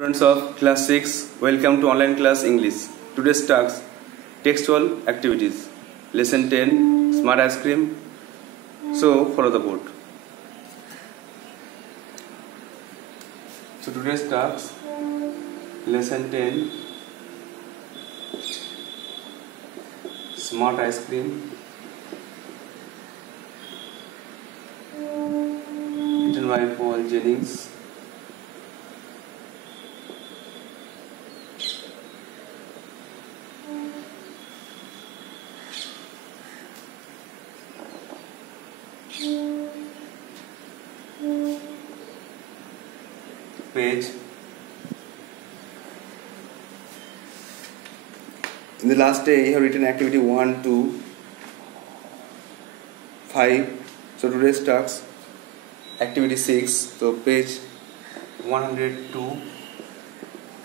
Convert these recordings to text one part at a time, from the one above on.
Students of class 6, welcome to online class English. Today's task, textual activities. Lesson 10, smart ice cream. So follow the board. So today's task, lesson 10, smart ice cream. Written by Paul Jennings. Page. In the last day, you have written activity 1 to 5. So today's task, activity 6. So page 102,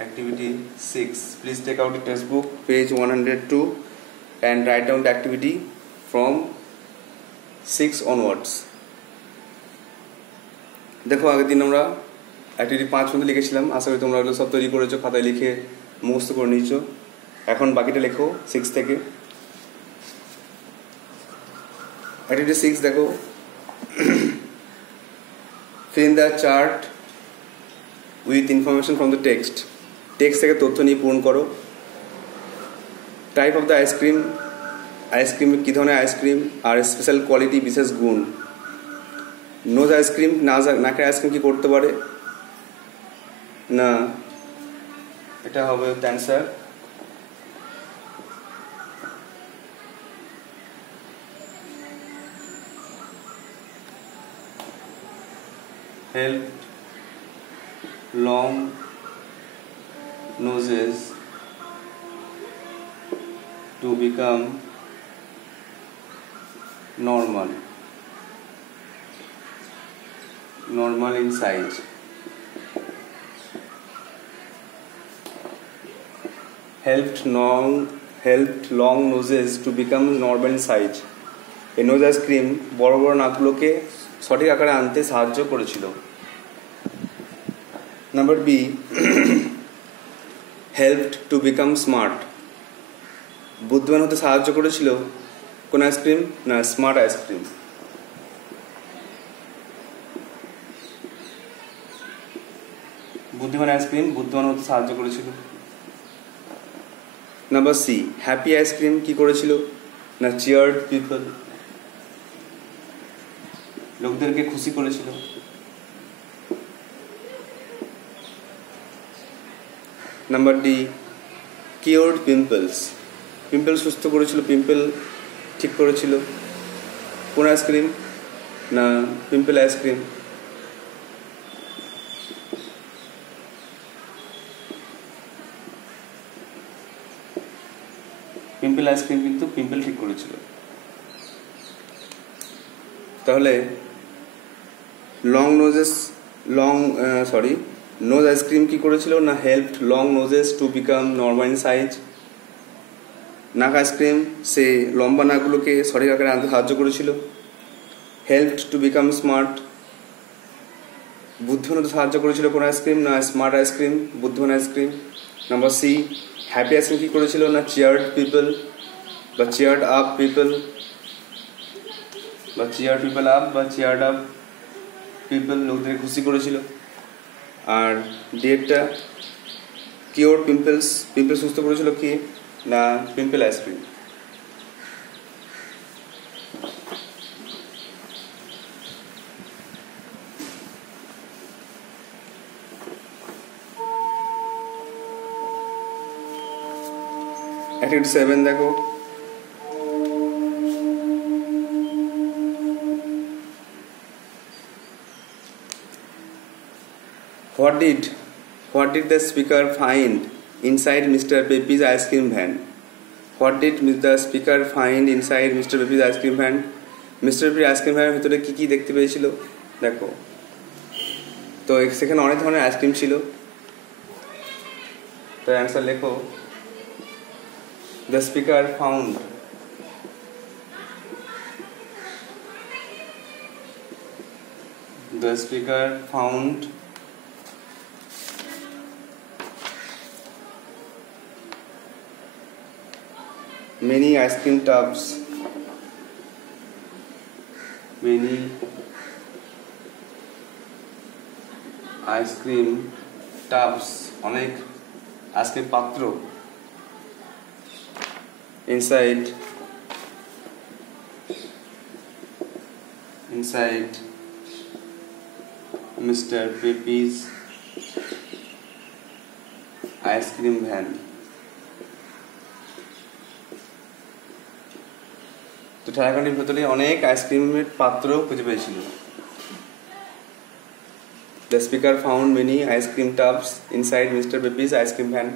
activity 6. Please take out the textbook, page 102, and write down the activity from 6 onwards. देखो आगे दिन আমরা অ্যাক্টিভিটি 5 পর্যন্ত লিখেছিলাম। আশা করি তোমরা এগুলো সব তৈরি করেছো, খাতায় লিখে মুখস্থ করে নিয়েছো। এখন বাকিটা লেখো 6 থেকে। অ্যাক্টিভিটি 6 দেখো, fill in the chart with information from the text. Text থেকে তথ্য নিয়ে পূরণ করো। Type of the ice cream, ice cream কী ধরনের আইসক্রিম আর স্পেশাল কোয়ালিটি বিশেষ গুণ। নোজ আইসক্রিম, নাকের আইসক্রিম কি করতে পারে না, এটা হবে answer. Help long noses to become normal in size. Helped long noses to become normal in size. এই নোজ আইসক্রিম বড় বড় নাকগুলোকে সঠিক আকারে আনতে সাহায্য করেছিল। Number B, helped to become smart, বুদ্ধিমান হতে সাহায্য করেছিল কোন আইসক্রিম না, স্মার্ট আইসক্রিম। বুদ্ধিমান আইসক্রিম বুদ্ধিমান হতে সাহায্য করেছিল। নাম্বার সি, হ্যাপি আইসক্রিম কি করেছিল না, চিয়ার্ড পিপল, লোকদেরকে খুশি করেছিল। Number D, cured pimples, pimple সুস্থ করেছিল, পিম্পল ঠিক করেছিল। কোন আইসক্রিম না, পিম্পল আইসক্রিম। পিম্পল আইসক্রিম কিন্তু পিম্পল ঠিক করেছিল। তাহলে নোজ আইসক্রিম কি করেছিল না, helped long noses to become normal in size. নাক আইসক্রিম সে লম্বা নাকগুলোকে সঠিক আকারে আনতে সাহায্য করেছিল। হেল্পড টু বিকাম স্মার্ট, বুদ্ধিমান হতে সাহায্য করেছিল কোন আইসক্রিম না, স্মার্ট আইসক্রিম, বুদ্ধিমান ice cream. Number C, happy ice cream কি করেছিল না, চিয়ার্ড পিপল বা চিয়ার্ড আপ পিপল, বা চিয়ার্ড পিপল আপ বা চিয়ার্ড আপ পিপল, লোকদের খুশি করেছিল। আর ডিএটা কিওর পিম্পলস, পিম্পল সুস্থ করেছিল কি না, পিম্পল আইসক্রিম। অ্যাক্টিভিটি 7 দেখো, What did the speaker find inside Mr. Pepe's ice cream van? What did the speaker find inside Mr. Pepe's ice cream van? Mr. Pepe's ice cream van এর ভিতরে কি কি দেখতে পেয়েছিল দেখো। তো সেখানে অনেক ধরনের আইসক্রিম ছিল। তো অ্যান্সার লেখো, the speaker found The speaker found many ice cream tubs, many ice cream tubs, অনেক আইসক্রিম পাত্র, inside Mr. Pepe's ice cream van. তো ঠেলাগাড়ির ভেতরে অনেক আইসক্রিমের পাত্র খুঁজে পেয়েছিল। The speaker found many ice cream tubs inside Mr. Pepe's ice cream van.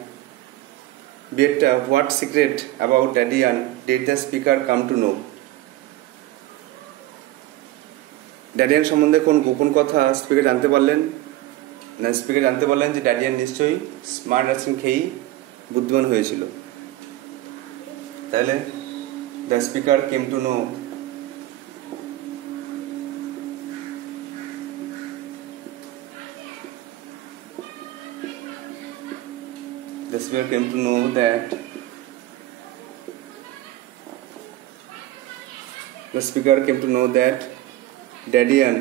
But what secret about Dadian did the speaker come to know? ড্যাডিয়ান সম্বন্ধে কোন গোপন কথা স্পিকার জানতে পারলেন? না, স্পিকার জানতে পারলেন যে ড্যাডিয়ান নিশ্চয়ই স্মার্ট আইসক্রিম খেয়েই বুদ্ধিমান হয়েছিল। তাহলে the speaker came to know the speaker came to know that Dadian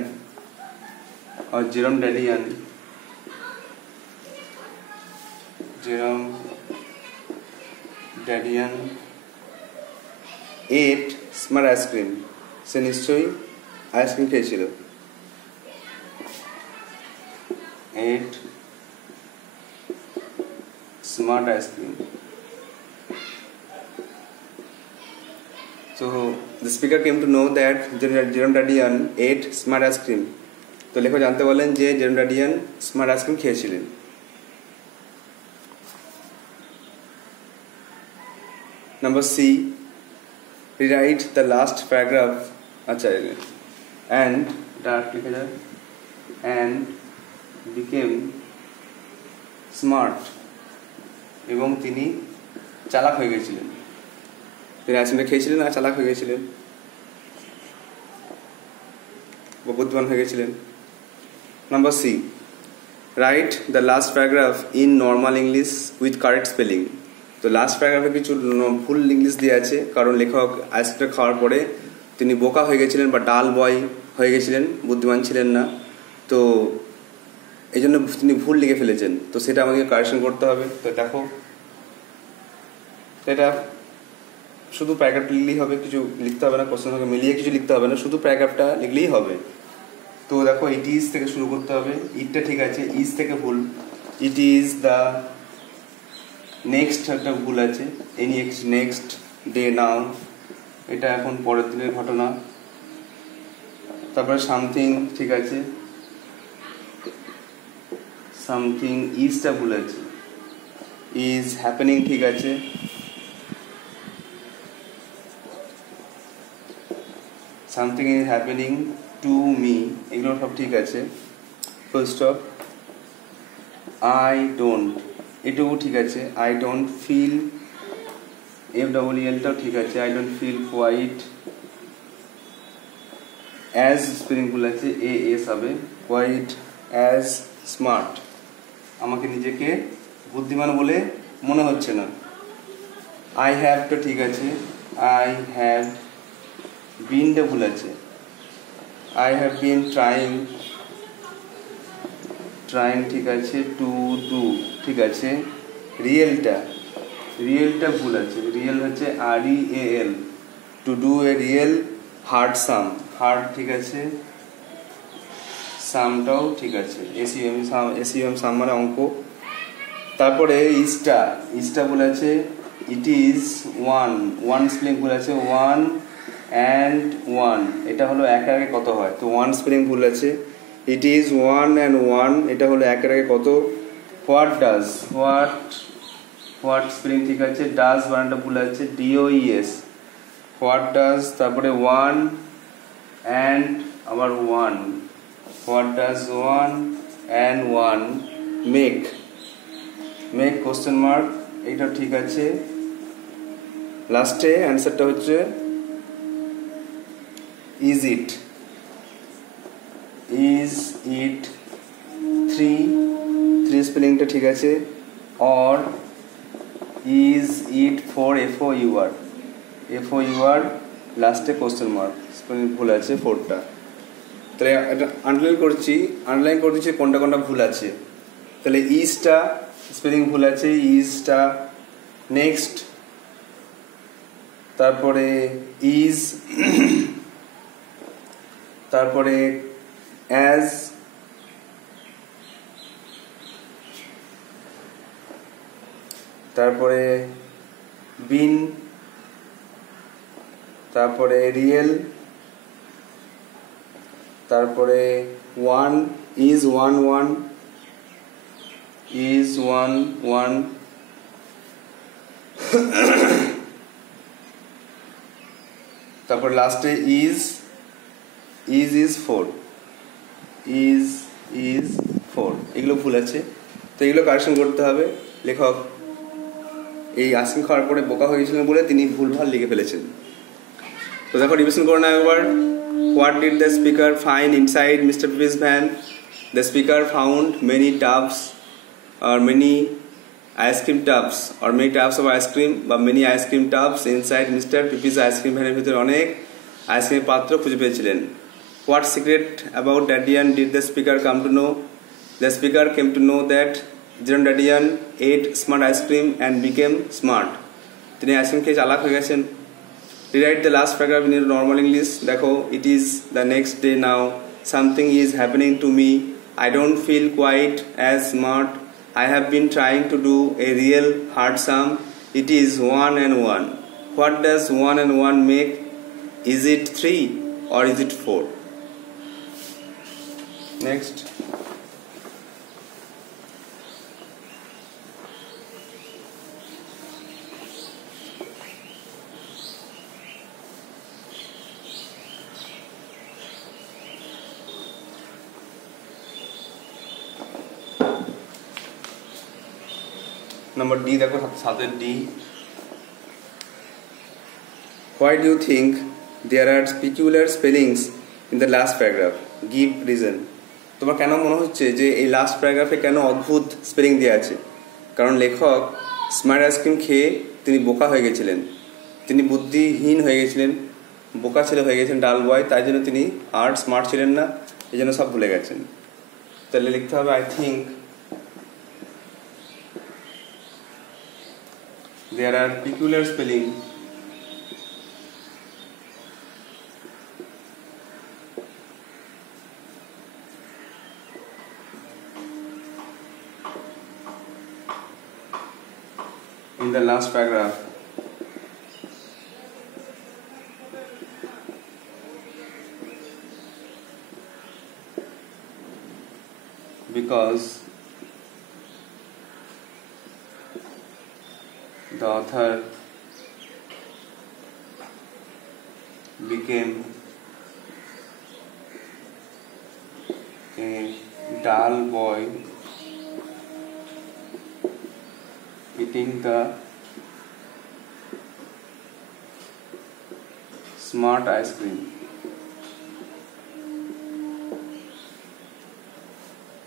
or Jerome Dadian ate smart ice cream. সে নিশ্চয়ই আইসক্রিম খেয়েছিল। ate smart ice cream. So the speaker came to know that Jerome Dadian ate smart ice cream. তো লেখক জানতে বললেন যে জেরম ডাডিয়ান smart ice cream খেয়েছিলেন। Number C, rewrite the last paragraph. আচ্ছা, and ডাইরেক্ট লিখে যায় and became smart, এবং তিনি চালাক হয়ে গেছিলেন। তিনি আইসক্রিমটা খেয়েছিলেন আর চালাক হয়ে গেছিলেন বা বুদ্ধিমান হয়ে গেছিলেন। Number C, write the last paragraph in normal English with correct spelling. তো লাস্ট প্যারাগ্রাফে কিছু ভুল ইংলিশ দিয়ে আছে, কারণ লেখক আইসক্রিমটা খাওয়ার পরে তিনি বোকা হয়ে গেছিলেন বা ডাল বয় হয়ে গেছিলেন, বুদ্ধিমান ছিলেন না। তো এই জন্য তিনি ভুল লিখে ফেলেছেন। তো সেটা আমাকে কারেকশন করতে হবে। তো দেখো, এটা শুধু প্যারাগ্রাফ লিখলেই হবে, কিছু লিখতে হবে না, কোশ্চেন সঙ্গে মিলিয়ে কিছু লিখতে হবে না, শুধু প্যারাগ্রাফটা লিখলেই হবে। তো দেখো, ইট ইজ থেকে শুরু করতে হবে। ইটটা ঠিক আছে, ইজ থেকে ভুল। ইট ইজ দ্য নেক্সট একটা ভুল আছে, নেক্সট ডে নাও, এটা এখন পরের দিনের ঘটনা। তারপরে সামথিং ঠিক আছে, সামথিং ইজটা ভুল আছে। ইজ হ্যাপেনিং ঠিক আছে। Something is happening to me, এগুলো সব ঠিক আছে। Full stop. আই ডোন্ট, এটুকু ঠিক আছে। আই ডোন্ট ফিল, FEELটাও ঠিক আছে। I don't feel quite as, spelling ভুল আছে, AS হবে। কোয়াইট অ্যাজ স্মার্ট, আমাকে নিজেকে বুদ্ধিমান বলে মনে হচ্ছে না। আই হ্যাভটা ঠিক আছে। আই হ্যাভ বিনটা ভুল আছে। আই হ্যাভ বিন ট্রাইং ঠিক আছে। টু ডু ঠিক আছে। রিয়েলটা ভুল আছে। রিয়েল হচ্ছে REAL। To do a real hard সাম, হার্ড ঠিক আছে। সামটাও ঠিক আছে। SUM সাম মানে অঙ্ক। তারপরে ইজটা ভুল আছে। ইট ইজ ওয়ান স্পেলিং ভুল আছে। 1 and 1, এটা হলো একের আগে কত হয়, তো 1 স্পেলিং ভুল আছে। ইট ইজ 1 and 1, এটা হলো একের আগে কত। হোয়াট স্পেলিং ঠিক আছে। ডাজ বানানটা ভুল আছে, DOES। হোয়াট ডাজ, তারপরে 1 and আবার 1। হোয়াট ডাজ 1 and 1 মেক কোশ্চেন মার্ক, এইটা ঠিক আছে। লাস্টে অ্যান্সারটা হচ্ছে ইজ ইট 3 স্পেলিংটা ঠিক আছে। Or is it 4 FOUR, FOUR লাস্টে কোশ্চেন মার্ক, স্পেলিং ভুল আছে 4টা। তাহলে এটা আন্ডারলাইন করে দিচ্ছি কোনটা কোনটা ভুল আছে। তাহলে ইজটা স্পেলিং ভুল আছে, ইজটা। নেক্সট তারপরে ইজ, তারপরে অ্যাজ, তারপরে বিন, তারপরে রিয়েল, তারপরে one, is one one, is one one, তারপর লাস্টে ইজ, ইজ 4, ইজ 4, এগুলো ভুল আছে। তো এগুলো কারেকশন করতে হবে। লেখক এই আইসক্রিম খাওয়ার পরে বোকা হয়েছিলেন বলে তিনি ভুলভাল লিখে ফেলেছেন। তো দেখো রিভিশন করে না একবার। What did the speaker find inside mister Pipi's van? The speaker found many tubs or many ice cream tubs or many tubs of ice cream বা many ice cream tubs inside Mr. Pippi's ice cream ভ্যানের ভিতরে অনেক আইসক্রিমের পাত্র খুঁজে পেয়েছিলেন। What secret about Dadian did the speaker come to know? The speaker came to know that Jiran Dadian ate smart ice cream and became smart. তিনি আইসক্রিম খেয়ে চালাক হয়ে গেছেন। Rewrite the last paragraph in your normal English. দেখো, it is the next day now. Something is happening to me. I don't feel quite as smart. I have been trying to do a real hard sum. It is 1 and 1. What does 1 and 1 make? Is it 3 or is it 4? Next. Number D দেখো, সাথে D. Why do you think there are peculiar spellings in the last paragraph? Give reason. তোমার কেন মনে হচ্ছে যে এই লাস্ট প্যারাগ্রাফে কেন অদ্ভুত স্পেলিং দেওয়া আছে? কারণ লেখক স্মার্ট আইসক্রিম খেয়ে তিনি বোকা হয়ে গেছিলেন, তিনি বুদ্ধিহীন হয়ে গেছিলেন, বোকা ছেলে হয়ে গেছেন, ডাল বয়, তাই জন্য তিনি আর স্মার্ট ছিলেন না, এই জন্য সব ভুলে গেছেন। তাহলে লিখতে হবে I think there are peculiar spelling in the last paragraph because the author became a dull boy eating the smart ice cream.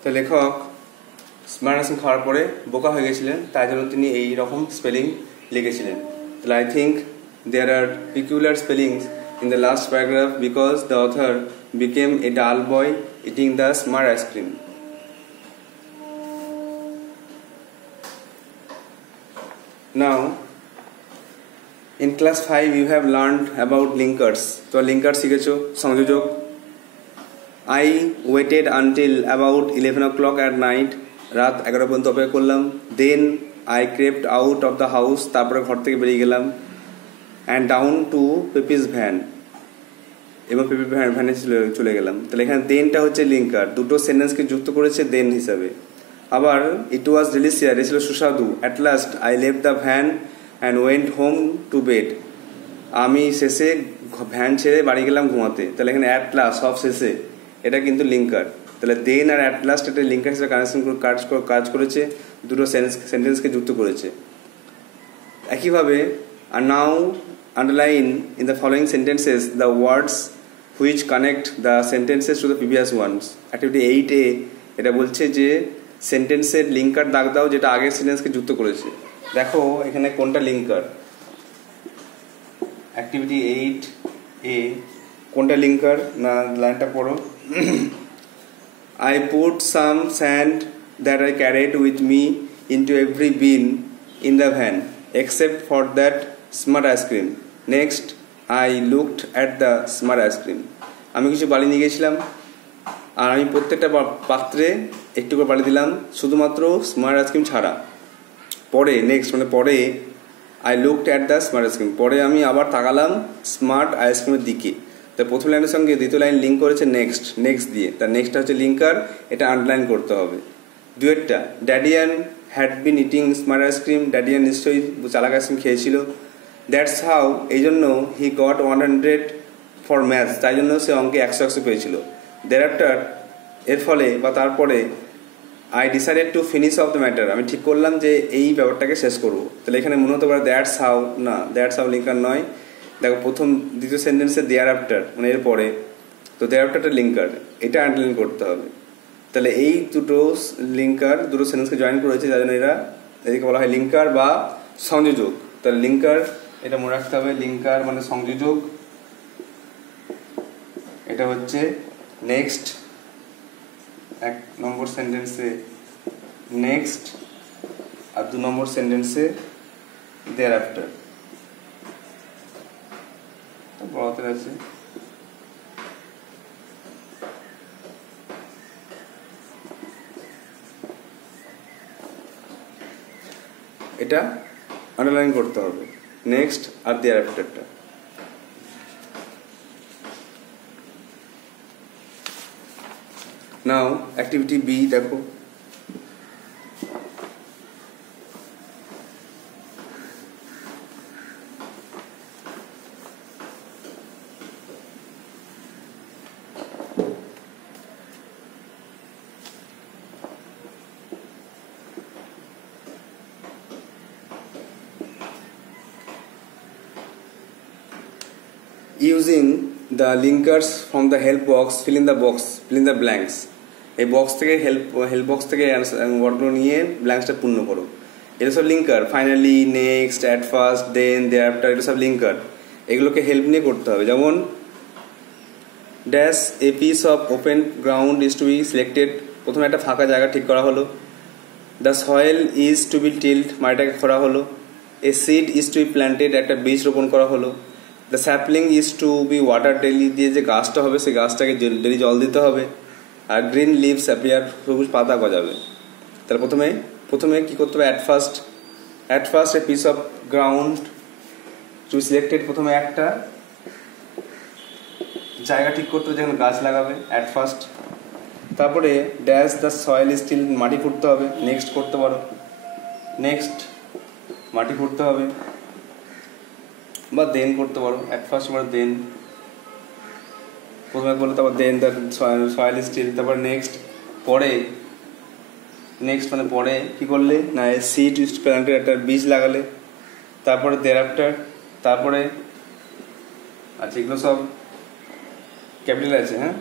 তো লেখক স্মার্ট আইসক্রিম খাওয়ার পরে বোকা হয়ে গেছিলেন, তাই জন্য তিনি এই রকম স্পেলিং লিখেছিলেন। তাহলে I think there are peculiar spellings in the last paragraph because the author became a dull boy eating the smart ice cream. Now in class 5 you have learned about linkers. তো লিঙ্কার শিখেছো, সংযোজক। I waited until about 11 o'clock at night. রাত 11 পর্যন্ত অপেক্ষা করলাম। Then I crept out of the house. তারপরে ঘর থেকে বেরিয়ে গেলাম। And down to Pepe's van. এবং পেপি ভ্যানে চলে গেলাম। তাহলে এখানে দেনটা হচ্ছে লিঙ্কার, দুটো সেন্টেন্সকে যুক্ত করেছে দেন হিসাবে। আবার ইট ওয়াজ ডেলিশিয়াস, এ ছিল সুস্বাদু। At last I left the van and went home to bed. আমি শেষে ভ্যান ছেড়ে বাড়ি গেলাম ঘুমাতে। তাহলে এখানে অ্যাট লাস্ট, সব শেষে, এটা কিন্তু লিঙ্কার। তাহলে দেন আর অ্যাট লাস্ট এটা লিঙ্কার হিসেবে কাজ করেছে, দুটো সেন্টেন্সকে যুক্ত করেছে। একইভাবে আর now underline in the following sentences the words which connect the sentences to the previous ones. Activity 8A এটা বলছে যে সেন্টেন্সের লিঙ্কার দাগ দাও যেটা আগের সেন্টেন্সকে যুক্ত করেছে। দেখো এখানে কোনটা লিঙ্কার। অ্যাক্টিভিটি 8A কোনটা লিঙ্কার না লাইনটা পড়ো I put some sand that I carried with me into every bin in the van except for that smart ice cream. Next, I looked at the smart ice cream. আমি কিছু বালি নিয়ে গেছিলাম আর আমি প্রত্যেকটা পাত্রে একটু করে বালি দিলাম শুধুমাত্র স্মার্ট আইসক্রিম ছাড়া। পরে নেক্সট মানে পরে I looked at the smart ice cream, পরে আমি আবার তাকালাম স্মার্ট আইসক্রিমের দিকে। তো প্রথম লাইনের সঙ্গে দ্বিতীয় লাইন লিঙ্ক করেছে নেক্সট দিয়ে, তার নেক্সটটা হচ্ছে লিঙ্কার, এটা আন্ডারলাইন করতে হবে। দুয়েরটা ড্যাডিয়ান had been eating smart ice cream, ড্যাডিয়ান নিশ্চয়ই চালাক আইসক্রিম খেয়েছিল। দ্যাটস হাউ, এই জন্য হি গট 100 ফর ম্যাথস, তাই জন্য সে অঙ্কে 100 পেয়েছিল। দেয়ারআফটার, এর ফলে বা তারপরে I decided to finish of the matter, আমি ঠিক করলাম যে এই ব্যাপারটাকে শেষ করবো। তাহলে এখানে মনে হতে পারে দ্যাটস হাউ, না দ্যাটস হাউ লিঙ্কার নয়। দেখো প্রথম দ্বিতীয় সেন্টেন্সে দেয়ার আফটার মানে এরপরে, তো দেয়ার আফটারটা লিঙ্কার, এটা আন্ডারলাইন করতে হবে। তাহলে এই দুটো লিঙ্কার দুটো সেন্টেন্সকে জয়েন করেছে, যার জন্য এরা এদিকে বলা হয় লিঙ্কার বা সংযোজক। তাহলে লিঙ্কার এটা মনে রাখতে হবে, লিঙ্কার মানে সংযোজক। এটা হচ্ছে নেক্সট, 1 নম্বর সেন্টেন্সে নেক্সট আর 2 নম্বর সেন্টেন্সে দেয়ার আফটার। বড়তে আছে এটা আন্ডারলাইন করতে হবে, নেক্সট আর দেয়ার আফটারটা। নাও অ্যাক্টিভিটি বি দেখো, using the linkers from the help box, fill in the blanks. এই বক্স থেকে হেল্প বক্স থেকে ওয়ার্ডগুলো নিয়ে ব্ল্যাঙ্কসটা পূর্ণ করো। এটা সব linker, finally, next, at first, then, thereafter, এটা সব লিঙ্কার। এগুলোকে হেল্প নিয়ে করতে হবে। যেমন dash a piece of open ground is to be selected, প্রথমে একটা ফাঁকা জায়গা ঠিক করা হলো। The soil is to be tilled, মাটিটাকে খোঁড়া হলো। A seed is to be planted, একটা বীজ রোপণ করা হলো। The sapling is to be water daily, দিয়ে যে গাছটা হবে সেই গাছটাকে ডেলি জল দিতে হবে। আর গ্রিন লিভস অ্যাপিয়ার, সবুজ পাতা গজাবে। তাহলে প্রথমে কী করতে হবে, at first a piece of ground to be selected, প্রথমে একটা জায়গা ঠিক করতে হবে যেখানে গাছ লাগাবে, অ্যাট ফার্স্ট। তারপরে ড্যাশ দ্য সয়েল স্টিল, মাটি খুঁড়তে হবে, নেক্সট করতে পারো, নেক্সট মাটি খুঁড়তে হবে বা দেন করতে পারো, অ্যাট ফার্স্ট বা দেন, প্রথমে বললো তারপর দেন দ্য সয়েল স্টিল, তারপর নেক্সট, পরে নেক্সট মানে পরে কী করলে না সিড প্ল্যান্টের একটা বীজ লাগালে। তারপরে দেয়ার আফটার, তারপরে আচ্ছা এগুলো সব ক্যাপিটাল আছে, হ্যাঁ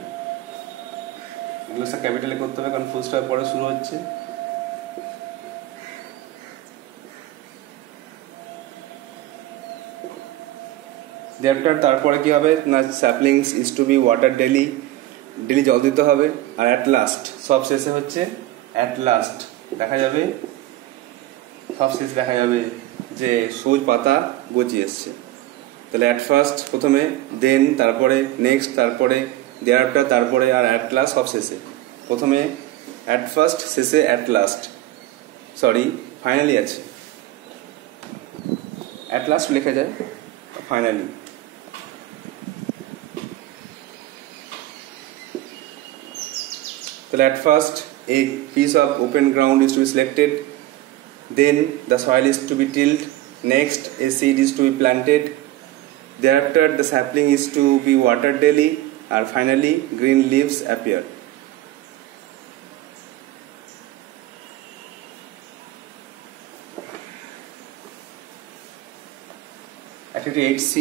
এগুলো সব ক্যাপিটালে করতে হবে কারণ ফুল স্টপ পরে শুরু হচ্ছে। দেয়ারআফটার, তারপরে কি হবে না saplings is to be water daily জল দিতে হবে। আর অ্যাট লাস্ট, সব শেষে হচ্ছে অ্যাট লাস্ট দেখা যাবে, সব শেষ দেখা যাবে যে সবুজ পাতা গজিয়ে এসছে। তাহলে অ্যাট ফার্স্ট প্রথমে, দেন তারপরে, নেক্সট তারপরে, দেয়ারআফটার তারপরে, আর অ্যাট লাস্ট সব শেষে। প্রথমে অ্যাট ফার্স্ট, শেষে অ্যাট লাস্ট, সরি ফাইনালি আছে, অ্যাট লাস্ট লেখা যায় finally. So at first a piece of open ground is to be selected, then the soil is to be tilled, next a seed is to be planted, thereafter the sapling is to be watered daily, and finally green leaves appear. Activity 8C,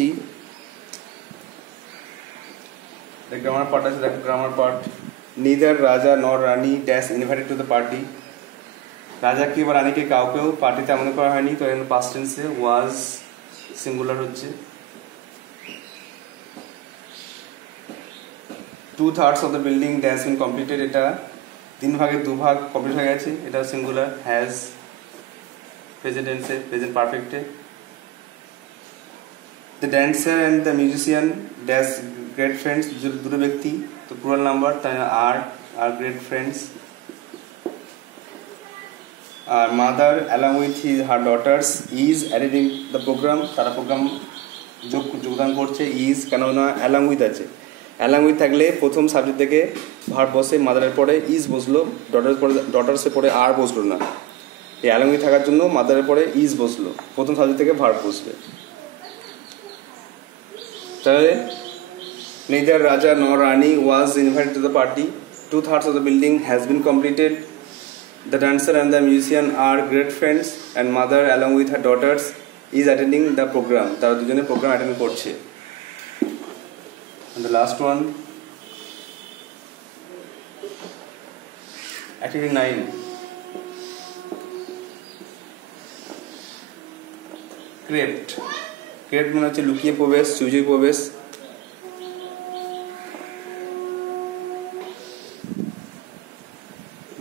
the grammar part is the grammar part. Neither Raja nor Rani dash invited to the party. রাজা কি বা রানীকে কাউকেও পার্টিতে আমন্ত্রণ করা হয়নি। তো এখানে পাস্ট টেন্সে ওয়াজ সিঙ্গুলার হচ্ছে। 2/3 of the building has been completed, এটা 3 ভাগের 2 ভাগ কমপ্লিট হয়ে গেছে, এটা সিঙ্গুলার। হ্যাজ প্রেজেন্ট টেন্সে, প্রেজেন্ট পারফেক্টে। The dancer and the musician dash great friends, দুটো ব্যক্তি, তো প্লুরাল নাম্বার, তাই আর গ্রেট ফ্রেন্ডস। আর mother along with her daughters is attending the programme, তারা প্রোগ্রাম যোগদান করছে। ইজ কেন না অ্যালং উইথ আছে, অ্যালং উইথ থাকলে প্রথম সাবজেক্ট থেকে ভার্ব বসে, মাদারের পরে ইজ বসলো, ডটার্সের পরে আর বসলো না। এই অ্যালং উইথ থাকার জন্য মাদারের পরে ইজ বসলো, প্রথম সাবজেক্ট থেকে ভার্ব বসবে। তাহলে neither Raja nor Rani was invited to the party. 2/3 of the building has been completed. The dancer and the musician are great friends, and mother along with her daughters is attending the program. তারা দুজনে programme attend করছে। And the last one, activity 9. Crept. Crept মানে হচ্ছে লুকিয়ে প্রবেশ, সুযোগ প্রবেশ।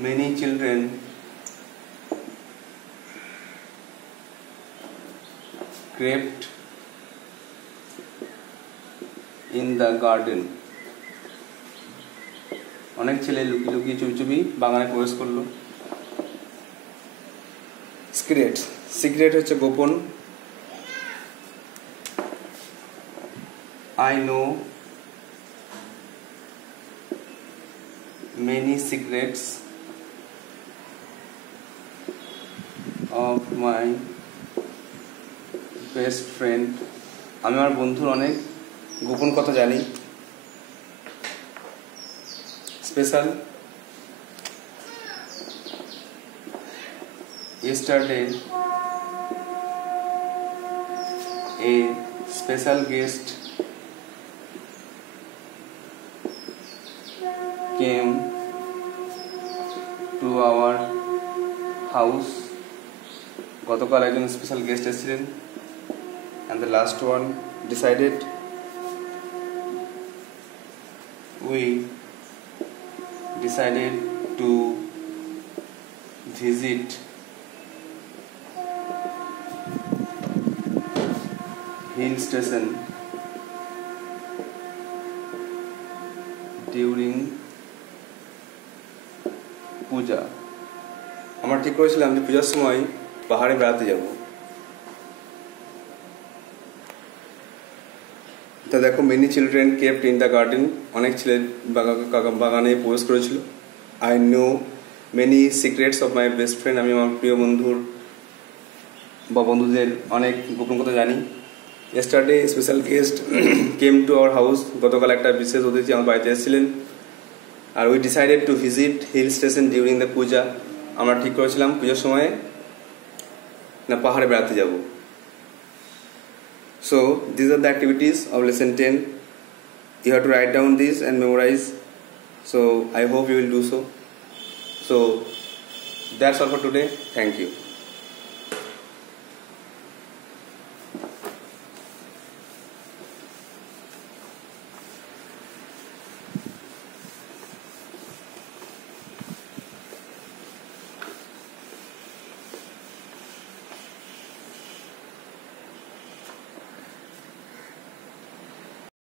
Many children crept in the garden. অনেক ছেলে লুকিয়ে লুকিয়ে চুপি চুপি বাগানে প্রবেশ করলো। সিক্রেট, সিক্রেট হচ্ছে গোপন। I know many secrets of my best friend. আমি আমার বন্ধুর অনেক গোপন কথা জানি। Special, yesterday a special guest came to our house. গতকাল একজন স্পেশাল গেস্ট এসেছিলেন। and the last one, decided we decided to visit hill station during পূজা। আমরা ঠিক করেছিলাম যে পূজার সময় পাহাড়ে বেড়াতে যাব। তা দেখো, many children kept in the garden, অনেক ছেলে বাগানে প্রবেশ করেছিল। I know many secrets of my best friend, আমি আমার প্রিয় বন্ধুর বা বন্ধুদের অনেক গোপন কথা জানি। Yesterday special guest came to our house, গতকাল একটা বিশেষ অতিথি আমার বাড়িতে এসেছিলেন। আর we decided to visit hill station during the Puja, আমরা ঠিক করেছিলাম পূজার সময় না পাহাড়ে বেড়াতে যাব। So these are the activities of lesson 10. You have to write down these and memorize. So I hope you will do so. So that's all for today. Thank you.